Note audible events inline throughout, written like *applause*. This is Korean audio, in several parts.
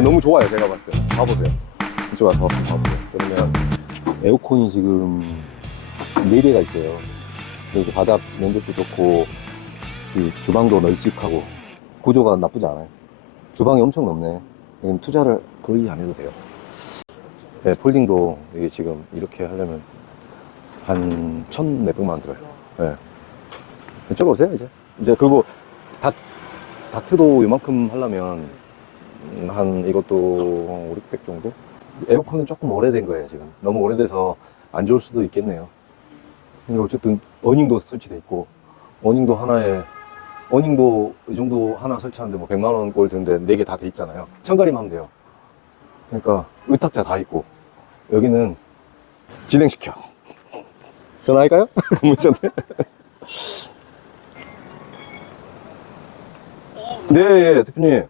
여기 너무 좋아요 제가 봤을 때 봐보세요. 이쪽 와서 봐보세요. 그러면 에어컨이 지금 4대가 있어요. 그리고 바닥 면적도 좋고 그 주방도 널찍하고 구조가 나쁘지 않아요. 주방이 엄청 넓네. 여기는 투자를 거의 안 해도 돼요. 네, 폴딩도 이게 지금 이렇게 하려면 한 천 몇백만 원 들어요. 네. 이쪽으로 오세요 이제. 이제 그리고 다, 다트도 이만큼 하려면 음, 한 이것도 5, 600 정도? 에어컨은 조금 오래된 거예요, 지금. 너무 오래돼서 안 좋을 수도 있겠네요. 근데 어쨌든 어닝도 설치돼 있고, 어닝도 하나에, 어닝도 이 정도 하나 설치하는데 뭐 100만 원 꼴 드는데 4개 다 돼 있잖아요. 천가림 하면 돼요. 그러니까 의탁자 다 있고, 여기는 진행시켜. 전화할까요? *laughs* 문자인데. 네, 예, 대표님.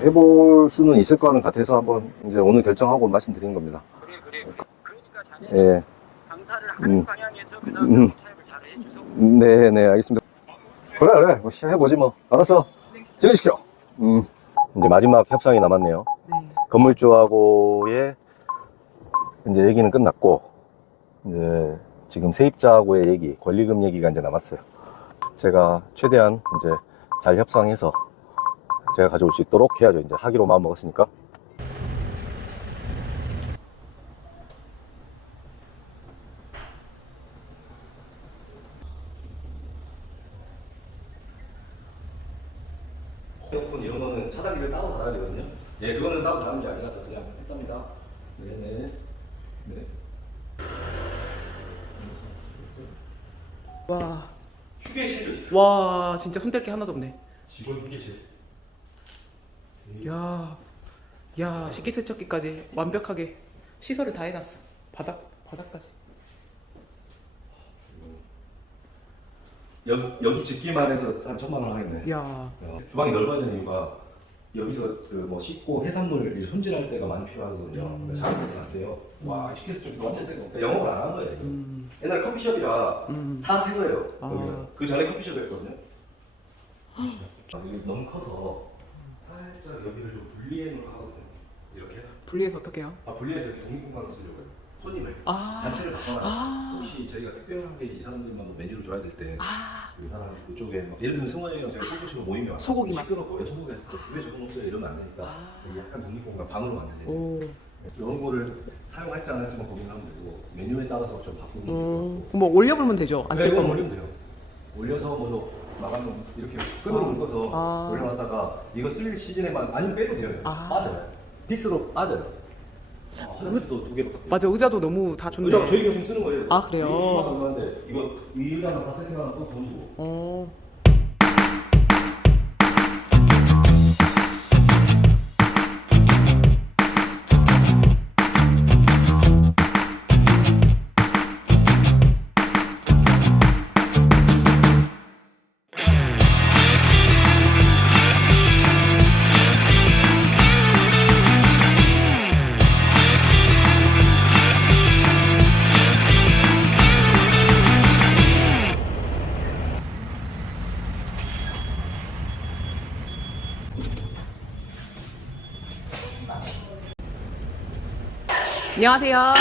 해볼 수는 있을 거는 같아서 한번 이제 오늘 결정하고 말씀드린 겁니다. 그래 그래. 그러니까 자네 예. 강사를 하는 음. 방향에서 그 음. 타협을 잘 해주소. 네, 네, 알겠습니다. 그래, 그래. 뭐, 시- 해보지 뭐. 알았어. 진행시켜. 음. 이제 마지막 협상이 남았네요. 네. 건물주하고의 이제 얘기는 끝났고, 이제 지금 세입자하고의 얘기, 권리금 얘기가 이제 남았어요. 제가 최대한 이제 잘 협상해서 제가 가져올 수 있도록 해야죠. 이제 하기로 마음 먹었으니까. 에어컨 이런 거는 차단기를 따로 달아야 되거든요. 예, 그거는 따로 다는 게 아니라서 그냥 했답니다. 네, 네. 네. 와, 휴게실도 있어. 와, 진짜 손댈 게 하나도 없네. 직원 휴게실. 야, 야, 식기세척기까지 완벽하게 시설을 다 해놨어. 바닥, 바닥까지. 여기, 여기 짓기만 해서 한 천만 원 하겠네. 야, 어, 주방이 넓어야 되는 이유가 여기서 그 뭐 씻고 해산물 이제 손질할 때가 많이 필요하거든요. 음. 잘못해서 안 돼요. 와, 시켜서 좀 완전 새 거. 그러니까 영업을 안한 거예요. 음, 옛날 커피숍이라 음, 다 새 거예요. 아. 여기가. 그 전에 커피숍이었거든요. 아, 이게 너무 커서 살짝 여기를 좀 분리해 놓으려 하거든요. 이렇게. 분리해서 어떻게 해요? 아, 분리해서 이렇게 독립공간으로 쓰려고요. 손님을. 아, 단체를 바꿔놔. 아. 혹시 저희가 특별하게 이 사람들만 뭐 메뉴를 줘야 될 때. 아, 그 사람 그쪽에 막 예를 들면 승원이 형이랑 제가 소고식으로 모임이 와서 소고기만. 시끄럽고 왜 소고기 왜 저건 없어요 이러면 안 되니까 아. 약간 독립공간 방으로 만들죠 오, 이런 거를 사용할지 안 할지 만 고민을 하면 되고 메뉴에 따라서 좀 바꾸는 게 음, 뭐 올려보면 되죠. 안 네, 쓸 거면. 올리면 돼요 올려서 뭐 나가면 이렇게 끈으로 아. 묶어서 아. 올려놨다가 이거 쓸 시즌에만 아니면 빼도 돼요 아. 빠져요 피스로 빠져요 아, 화장실도 두 개로 딱 맞아, 의자도 너무 다 좋네. 의자 저희가 지금 쓰는 거예요 아, 그래요? 이거 이거 이 의자만 다 세팅하면 또돈 주고 어, 안녕하세요.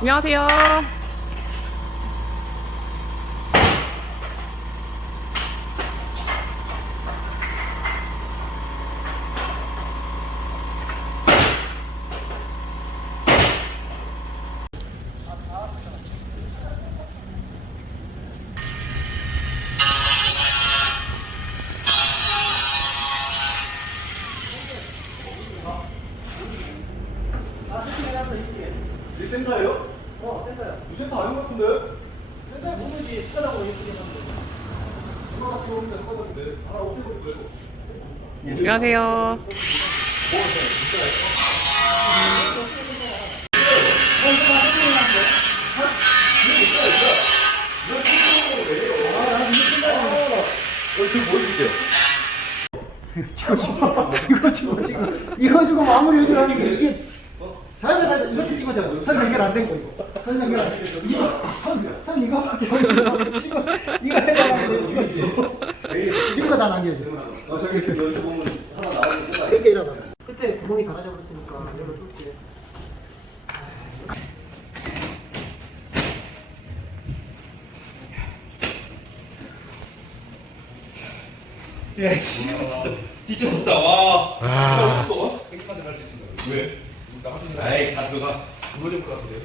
안녕하세요. 이 센터예요? 어, 센터야. 이 센터 아닌 것 같은데? 센터 뭐든지 찾아보고 예쁘게 하면 돼. 누가 들어오는데 꺼버린데. 하나 없애버리고 말고. 안녕하세요. 이거 지금 지금 이거 지금 마무리 해주라는 게 이게 살짝 살짝 이렇게 찍어줘 선 연결 안된 거. 이거 선 연결 안된 거. 이거 선, 선 이거밖에 없는 거. 지금 이거 해달라고 지금. 있어 지금 다 남겨줘 어, 저기 여기 보면 하나 나오는데. 구멍이 갈아져 버렸으니까 이걸 뚫게. 뒤졌다 와. 아. 여기까지 갈수 있습니다. 왜? 아이 다 들어가. 그거 좀 까는데.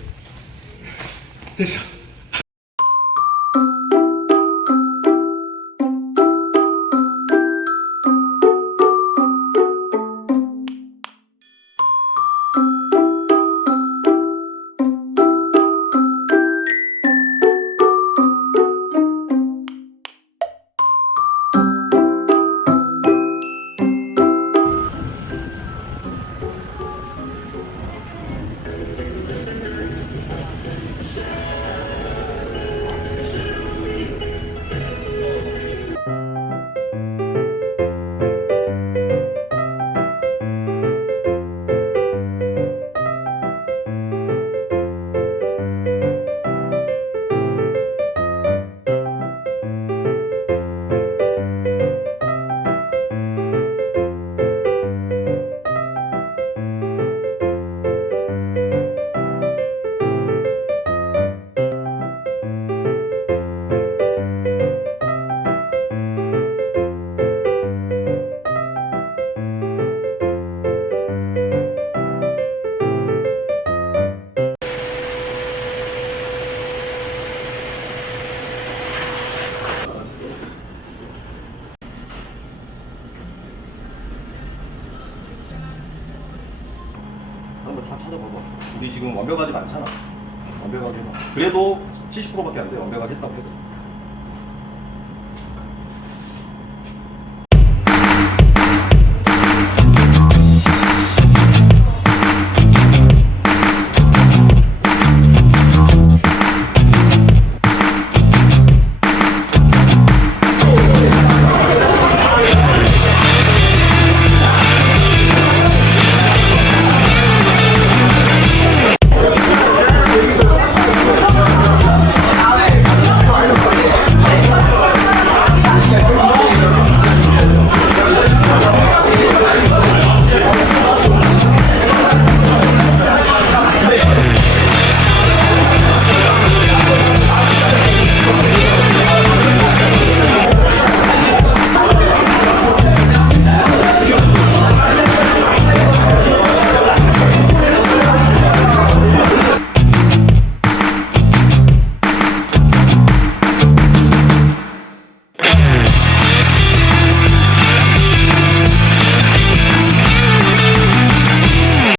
됐어. 한번 다 찾아봐봐. 우리 지금 완벽하지 않잖아. 완벽하게. 그래도 70%밖에 안 돼. 완벽하게 했다고 해도.